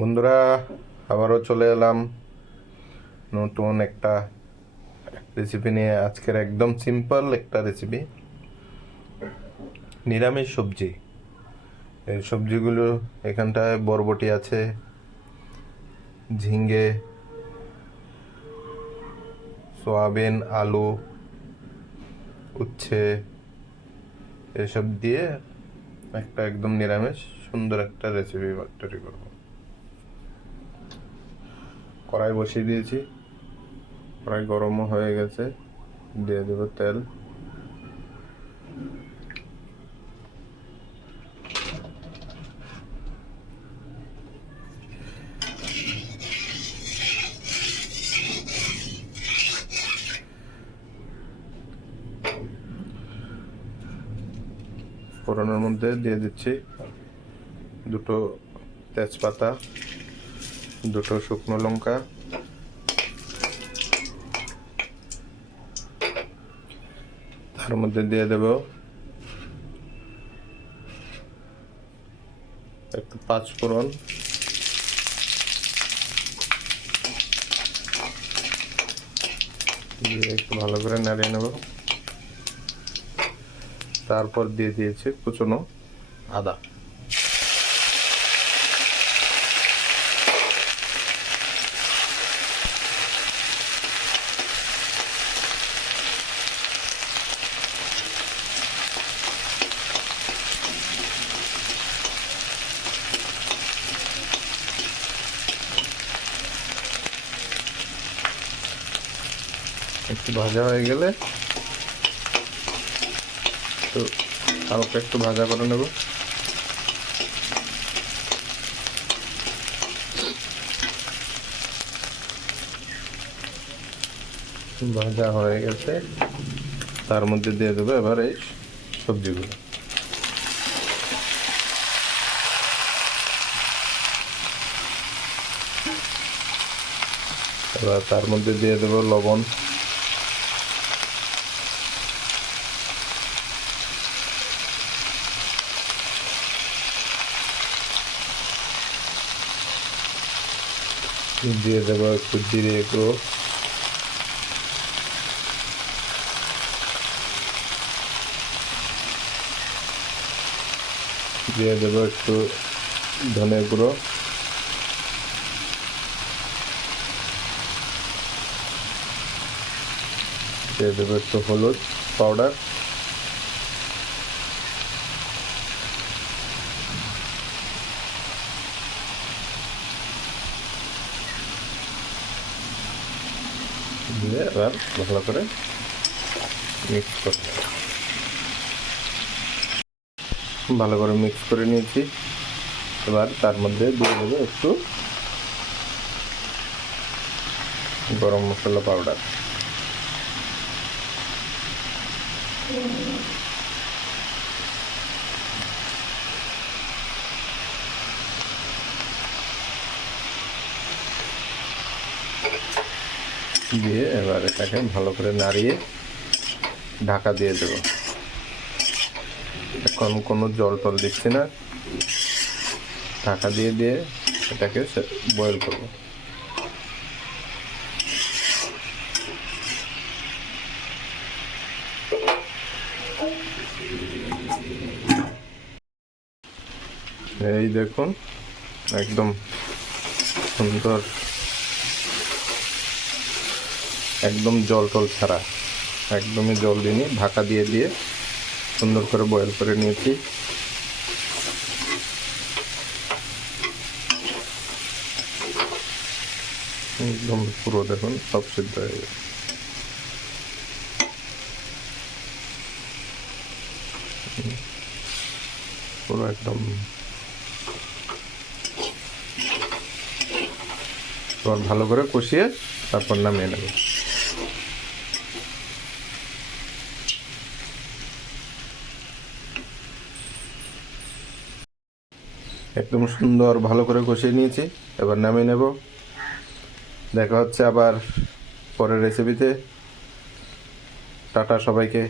বন্ধুরা, আবারও চলে এলাম নতুন একটা রেসিপি নিয়ে। আজকের একদম সিম্পল একটা রেসিপি, নিরামিষ সবজি। এই সবজিগুলো এখানটায় বরবটি আছে, ঝিঙ্গে, সয়াবিন, আলু, উচ্ছে, এসব দিয়ে একটা একদম নিরামিষ সুন্দর একটা রেসিপি তৈরি করব। কড়াই বসিয়ে দিয়েছি, কড়াই গরমও হয়ে গেছে, দিয়ে দেব তেল। ফোড়নের মধ্যে দিয়ে দিচ্ছি দুটো তেজপাতা, দুটো শুকনো লঙ্কা, তার মধ্যে দিয়ে দেব একটু পাঁচফোড়ন, দিয়ে একটু ভালো করে নাড়িয়ে নেব। তারপর দিয়ে দিয়েছি কুচনো আদা। একটু ভাজা হয়ে গেলে তো হালকা একটু ভাজা করে নেব। ভাজা হয়ে গেছে, তার মধ্যে দিয়ে দেবো এবার এই সবজিগুলো। এবার তার মধ্যে দিয়ে দেবো লবণ, দিয়ে দেবো একটু জিরে গুঁড়ো, দিয়ে দেবো একটু ধনে গুঁড়ো, দিয়ে দেবো একটু হলুদ পাউডার, দিয়ে এবার ভালো করে মিক্স করতে হবে। ভালো করে মিক্স করে নিয়েছি। এবার তার মধ্যে দিয়ে দেবো একটু গরম মশলা পাউডার, দিয়ে এবার এটাকে ভালো করে নাড়িয়ে ঢাকা দিয়ে দেবো। এখন কোনো জল টল দিচ্ছি না, ঢাকা দিয়ে দিয়ে এটাকে বয়েল করব। এই দেখুন, একদম সুন্দর, একদম জল টল ছাড়া, একদমই জল দিইনি, ঢাকা দিয়ে দিয়ে সুন্দর করে বয়েল করে নিয়েছি। একদম পুরো দেখুন সব সিদ্ধ হয়ে গেছে। পুরো একদম। এবার ভালো করে কষিয়ে তারপর নামিয়ে নেব। একদম সুন্দর ভালো করে কষিয়ে নিয়েছি, এবার নামিয়ে নেব। দেখা হচ্ছে আবার পরের রেসিপিতে। টাটা সবাইকে।